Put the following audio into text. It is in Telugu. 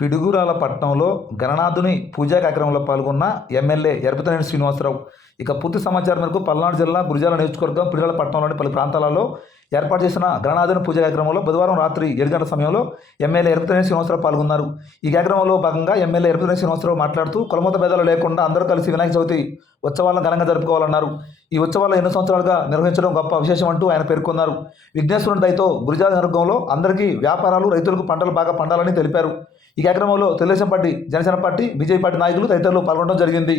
పిడుగురాల పట్టణంలో గణనాథుని పూజా కార్యక్రమంలో పాల్గొన్న ఎమ్మెల్యే ఎరపతినేని శ్రీనివాసరావు. ఇక పూర్తి సమాచారం మేరకు పల్నాడు జిల్లా గురిజాల నియోజకవర్గం పిడుగురాల పట్టణంలోని పలు ప్రాంతాలలో ఏర్పాటు చేసిన గణనాథుని పూజా కార్యక్రమంలో బుధవారం రాత్రి 7 గంటల సమయంలో ఎమ్మెల్యే ఎరపతినేని శ్రీనివాసరావు పాల్గొన్నారు. ఈ కార్యక్రమంలో భాగంగా ఎమ్మెల్యే ఎరపతినేని శ్రీనివాసరావు మాట్లాడుతూ కులమత భేదాలు లేకుండా అందరూ కలిసి వినాయక చవితి ఉత్సవాలను ఘనంగా జరుపుకోవాలన్నారు. ఈ ఉత్సవాలను ఎన్నో సంవత్సరాలుగా నిర్వహించడం గొప్ప విశేషం అంటూ ఆయన పేర్కొన్నారు. విఘ్నేశ్వరుని దయతో గురిజాల నియోజకవర్గంలో అందరికీ వ్యాపారాలు, రైతులకు పంటలు బాగా పండాలని తెలిపారు. ఈ కార్యక్రమంలో Telugu Desam party, Janasena party, BJP party నాయకులు తదితరులు పాల్గొనడం జరిగింది.